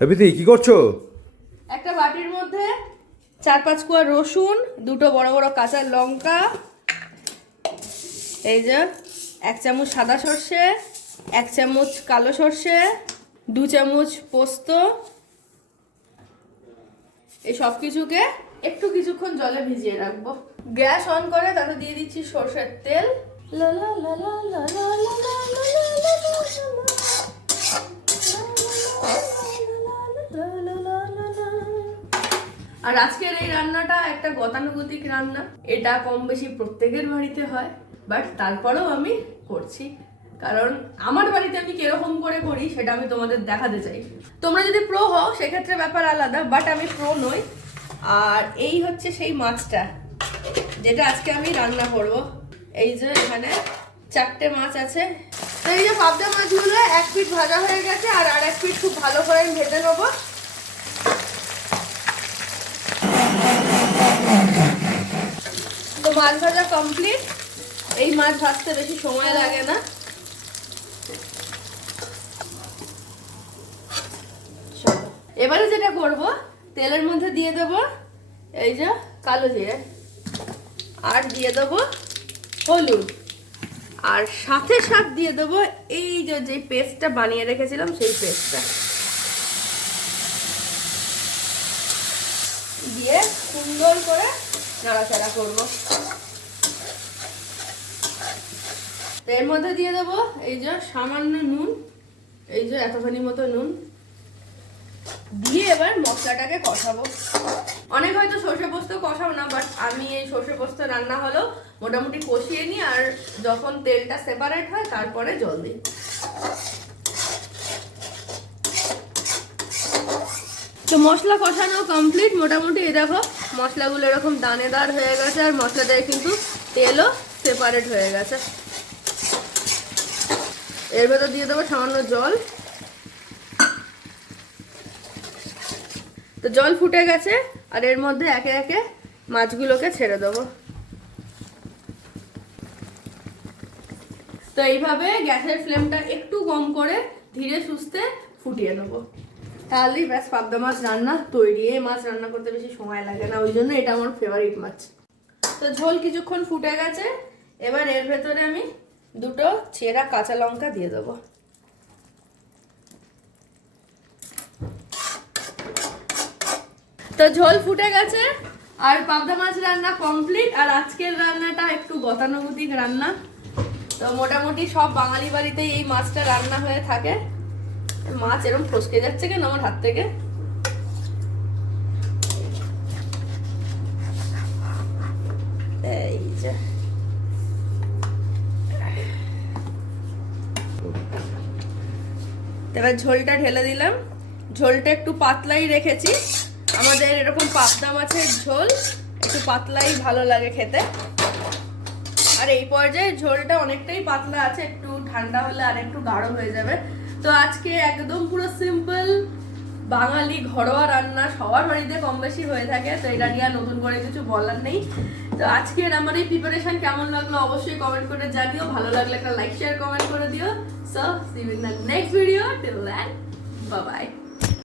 এবিতি কি করছো? একটা বাটির মধ্যে 4-5 কোয়া রসুন, দুটো বড় বড় কাঁচা লঙ্কা, এই যে 1 চামচ সাদা সর্ষে, 1 চামচ কালো সর্ষে, 2 চামচ পোস্ত, এই সব কিছুকে একটু কিছুক্ষণ জলে ভিজিয়ে রাখবো। গ্যাস অন করে তাতে দিয়ে দিচ্ছি সর্ষের তেল। আর আজকের এই রান্নাটা একটা গতানুগতিক রান্না, এটা কম বেশি প্রত্যেকের বাড়িতে হয়, বাট তারপরেও আমি করছি কারণ আমার বাড়িতে আমি কিরকম করে করি সেটা আমি তোমাদের দেখাতে চাই। তোমরা যদি প্রো হও সেক্ষেত্রে ব্যাপার আলাদা, বাট আমি প্রো নই। আর এই হচ্ছে সেই মাছটা যেটা আজকে আমি রান্না করব। এই যে এখানে 4টে মাছ আছে। তো এই যে পাবদা মাছগুলো 1 পিঠ ভাজা হয়ে গেছে, আর এক পিঠ খুব ভালো করে আমি ভেজে নেবো। তো মাছ ভাজা কমপ্লিট। এই মাছ ভাজতে বেশি সময় লাগে না। এবারে যেটা করব, তেলের মধ্যে দিয়ে দেব এই যে কালো জিরে, আর দিয়ে দেব হলুদ, আর সাথে সাথে দিয়ে দেব এই যে পেস্টটা বানিয়ে রেখেছিলাম সেই পেস্টটা দিয়ে সুন্দর করে নাড়াচাড়া করব। এর মধ্যে দিয়ে দেবো এই যে সামান্য নুন, এই যে এতখানি মতো নুন দিয়ে এবার মশলাটাকে কষাবো। অনেক হয়তো সর্ষে পোস্ত কষাও না, বাট আমি এই সর্ষে পোস্ত রান্না হলো মোটামুটি কষিয়ে নিই, আর যখন তেলটা সেপারেট হয় তারপরে জল দিই। তো মশলা কষানো কমপ্লিট মোটামুটি। এই দেখো মশলাগুলো এরকম দানেদার হয়ে গেছে, আর মশলাটায় কিন্তু তেলও সেপারেট হয়ে গেছে। এর ভেতর দিয়ে দেবো সামান্য জল। তো জল ফুটে গেছে, আর এর মধ্যে একে একে মাছগুলোকে ছেড়ে দেবো। তো এইভাবে গ্যাসের ফ্লেমটা একটু কম করে ধীরে সুস্থে ফুটিয়ে নেবো, তাহলেই ব্যাস পাবদা মাছ রান্না তৈরি। এই মাছ রান্না করতে বেশি সময় লাগে না, ওই জন্য এটা আমার ফেভারিট মাছ। তো ঝোল কিছুক্ষণ ফুটে গেছে, এবার এর ভেতরে আমি দুটো চেরা কাঁচা লঙ্কা দিয়ে দেবো। তো ঝোল ফুটে গেছে, আর পাবদা মাছ রান্না কমপ্লিট। আর আজকের রান্নাটা একটু গতানুগতিক রান্না। তো মোটামুটি সব বাঙালি বাড়িতেই এই মাছটা রান্না হয়ে থাকে। মাছ এরকম ফসকে যাচ্ছে কেন আমার হাত থেকে? এই যে এবার ঝোলটা ঢেলে দিলাম। ঝোলটা একটু পাতলাই রেখেছি, আমাদের এরকম পাবদা মাছের ঝোল একটু পাতলাই ভালো লাগে খেতে। আর এই পর্যায়ে ঝোলটা অনেকটাই পাতলা আছে, একটু ঠান্ডা হলে আর একটু গাঢ় হয়ে যাবে। তো আজকে একদম পুরো সিম্পল বাঙালি ঘরোয়া রান্না, সবার বাড়িতে কম বেশি হয়ে থাকে, তো এটা নিয়ে নতুন করে কিছু বলার নেই। তো আজকের আমার এই প্রিপারেশন কেমন লাগলো অবশ্যই কমেন্ট করে জানিও। ভালো লাগলে একটা লাইক শেয়ার কমেন্ট করে দিও। So see you in the next video, till then bye by.